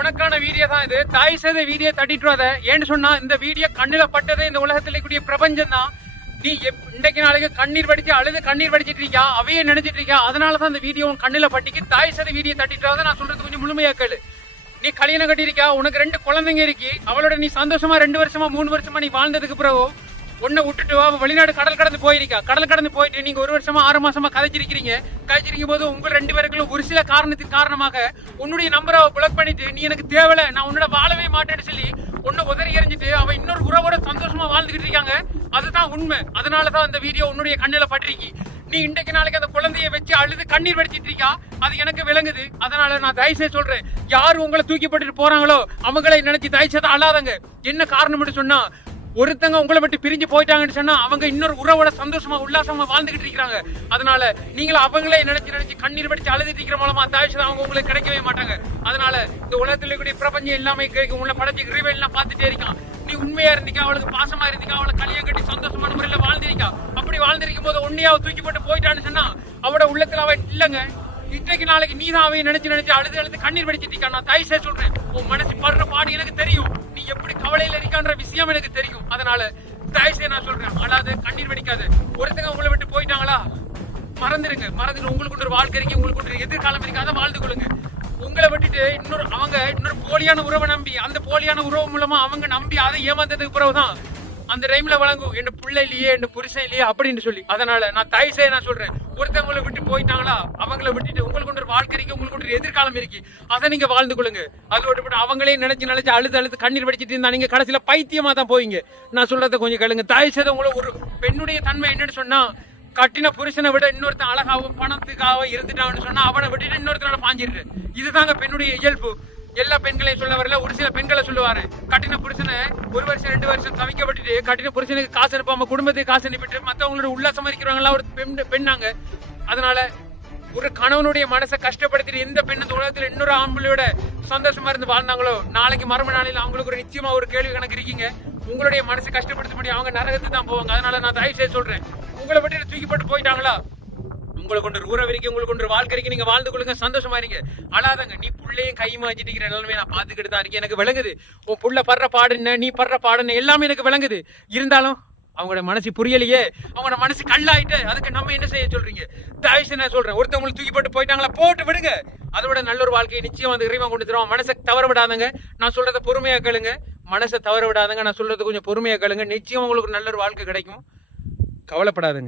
உனக்கான வீடியோ தான் இது. தாய் செய்த வீடியோ தட்டிட்டுவாத. ஏன்னு சொன்னா இந்த வீடியோ கண்ணில பட்டதே இந்த உலகத்துல கூடிய பிரபஞ்சம் தான். நீ இன்றைக்கு நாளைக்கு கண்ணீர் வடிச்சு அழுது கண்ணீர் வடிச்சிட்டு இருக்கியா, அவையே நினைச்சிட்டு இருக்கியா. அதனாலதான் இந்த வீடியோ கண்ணில பட்டிக்கு தாய் செய்த வீடியோ தட்டிட்டுவாத. நான் சொல்றது கொஞ்சம் முழுமையா கேளு. நீ கல்யாணம் கட்டிருக்கா, உனக்கு 2 குழந்தைங்க இருக்கு. அவளோட நீ சந்தோஷமா 2 வருஷமா 3 வருஷமா நீ வாழ்ந்ததுக்கு பிறகு உன்னை விட்டுட்டு வெளிநாடு கடல் கடந்து போயிருக்கா. கடல் கடந்து போயிட்டு நீங்க 1 வருஷமா 6 மாசமா கதைச்சிருக்கும் போது உங்க 2 பேருக்கும் ஒரு சில காரணத்தின் காரணமாக உன்னுடைய நம்பரை பிளாக் பண்ணிட்டு நீ எனக்கு தேவையில்ல, நான் உன்னோட வாழவே மாட்டேன்னு சொல்லி உன்னை உதறி எறிஞ்சிட்டு அவ இன்னொரு உறவோட சந்தோஷமா வாழ்ந்துகிட்டு இருக்காங்க. அதுதான் உண்மை. அதனாலதான் அந்த வீடியோ உன்னுடைய கண்ணில பட்டிருக்கி. நீ இன்றைக்கு நாளைக்கு அந்த குழந்தைய வச்சு அழுது கண்ணீர் வடிச்சிட்டு இருக்கா, அது எனக்கு விளங்குது. அதனால நான் தயவுசெய்து சொல்றேன், யாரு உங்களை தூக்கி போட்டுட்டு போறாங்களோ அவங்களை நினைச்சு தயவுசெய்து அழாதங்க. என்ன காரணம் சொன்னா, ஒருத்தங்க உங்களை விட்டு பிரிஞ்சு போயிட்டாங்கன்னு சொன்னா அவங்க இன்னொரு உறவோட சந்தோஷமா உல்லாசமா வாழ்ந்துகிட்டு இருக்கிறாங்க. அதனால நீங்களும் அவங்களே நினைச்சு கண்ணீர் வடிச்சு அழுதுட்டு இருக்கிற மூலமா தயவுசெய்து அவங்க உங்களுக்கு கிடைக்கவே மாட்டாங்க. அதனால இந்த உலகத்துல கூடிய பிரபஞ்சம் எல்லாமே உங்களை படைச்சு ரிவைல் எல்லாம் பார்த்துட்டே இருக்கான். நீ உண்மையா இருந்திக்கா, அவளுக்கு பாசமா இருந்திக்கா, அவளை கல்யாணம் கட்டி சந்தோஷமான முறையில வாழ்ந்திருக்கா. அப்படி வாழ்ந்திருக்கும் போது ஒன்னையாவது தூக்கி போட்டு போயிட்டான்னு சொன்னா அவட உள்ளத்துல அவ இல்லங்க. இன்றைக்கு நாளைக்கு நீ தான் அவையை நினைச்சு அழுது கண்ணீர் வடிச்சிட்டு இருக்கா. நான் தயவுசெய்து சொல்றேன், உன் மனசு படுற பாடு எனக்கு தெரியும். நீ எப்படி கவலையில இருக்கான்ற விஷயம் எனக்கு தெரியும். அதனால தயவுசெய்து நான் சொல்றேன், அழாது கண்ணீர் வடிக்காது. ஒருத்தங்க உங்களை விட்டு போயிட்டாங்களா, மறந்துருங்க. உங்களுக்கு ஒரு வாழ்க்கை இருக்கு, உங்களுக்கு ஒரு எதிர்காலம் இருக்கு, அதை வாழ்ந்து கொள்ளுங்க. உங்களை விட்டுட்டு இன்னொரு போலியான உறவை நம்பி, அந்த போலியான உறவு மூலமா அவங்க நம்பி அதை ஏமாந்ததுக்கு பிறகுதான் அந்த டைம்ல வழங்கும் என்ன புள்ள இல்லையே, என்ன புருஷன் இல்லையே அப்படின்னு சொல்லி. அதனால நான் தயவுசெய்து நான் சொல்றேன், ஒருத்தவங்களை விட்டு போயிட்டாங்களா அவங்களை விட்டுட்டு உங்களுக்கு ஒரு வாழ்க்கை இருக்கு, உங்களுக்கு ஒரு எதிர்காலம் இருக்கு, அதை நீங்க வாழ்ந்து கொள்ளுங்க. அதை விட்டு அவங்களே நினைச்சு அழுது கண்ணீர் வடிச்சிட்டு இருந்தா நீங்க கடைசியில பைத்தியமா தான் போவீங்க. நான் சொல்றதை கொஞ்சம் கேளுங்க. தயவுசெய்து உங்களை ஒரு பெண்ணுடைய தன்மை என்னன்னு சொன்னா, கட்டின புருஷனை விட இன்னொருத்தன் அழகாவும் பணத்துக்காக இருந்துட்டான்னு சொன்னா அவனை விட்டுட்டு இன்னொருத்தனால பாஞ்சிருக்கு. இதுதாங்க பெண்ணுடைய இயல்பு. எல்லா பெண்களையும் சொல்ல வரல, ஒரு சில பெண்களை சொல்லுவாரு. கட்டின புருஷனை 1 வருஷம் 2 வருஷம் தவிக்கப்பட்டுட்டு கட்டின புருஷனுக்கு காசு அனுப்பாம குடும்பத்துக்கு காசு அனுப்பிட்டு மற்றவங்களோட உல்லாசமா இருக்கிறவங்களா ஒரு பெண்ணாங்க. அதனால ஒரு கணவனுடைய மனசை கஷ்டப்படுத்திட்டு எந்த பெண்ணு உலகத்துல இன்னொரு ஆம்பளையோட சந்தோஷமா இருந்து வாழ்ந்தாங்களோ நாளைக்கு மறும நாளையில அவங்களுக்கு ஒரு நிச்சயமா ஒரு கேள்வி கணக்கு இருக்கீங்க. உங்களுடைய மனசை கஷ்டப்படுத்த முடியும், அவங்க நரகத்துக்கு தான் போவாங்க. அதனால நான் தயவு செய்து சொல்றேன், உங்களை விட்டு தூக்கி போட்டு போயிட்டாங்களா, உங்களுக்கு கொண்டு உறவு வரைக்கும் உங்களுக்கு கொண்டு வாழ்க்கை வரைக்கும் நீங்க வாழ்ந்து கொள்ளுங்க, சந்தோஷமா இருங்க, அழாதங்க. நீ புள்ளையும் கைமா வச்சுட்டு இருக்கிற நிலைமை நான் பார்த்துக்கிட்டு தான் இருக்கேன். எனக்கு விளங்குது உன் புள்ள படுற பாடுன்னு, நீ படுற பாடுன்னு எல்லாமே எனக்கு விளங்குது. இருந்தாலும் அவங்களோட மனசு புரியலையே, அவங்களோட மனசு கல்லாயிட்டு அதுக்கு நம்ம என்ன செய்ய சொல்றீங்க? தயவுசெய்து நான் சொல்றேன், ஒருத்தவங்களுக்கு தூக்கி போட்டு போயிட்டாங்களா, போட்டு விடுங்க. அதோட நல்ல ஒரு வாழ்க்கையை நிச்சயம் வந்து இறைவன் கொண்டு தருவான். மனசை தவற விடாதங்க. நான் சொல்றதை பொறுமையா கேளுங்க. மனசை தவற விடாதங்க. நான் சொல்றது கொஞ்சம் பொறுமையா கேளுங்க. நிச்சயம் உங்களுக்கு நல்ல ஒரு வாழ்க்கை கிடைக்கும். கவலைப்படாதுங்க.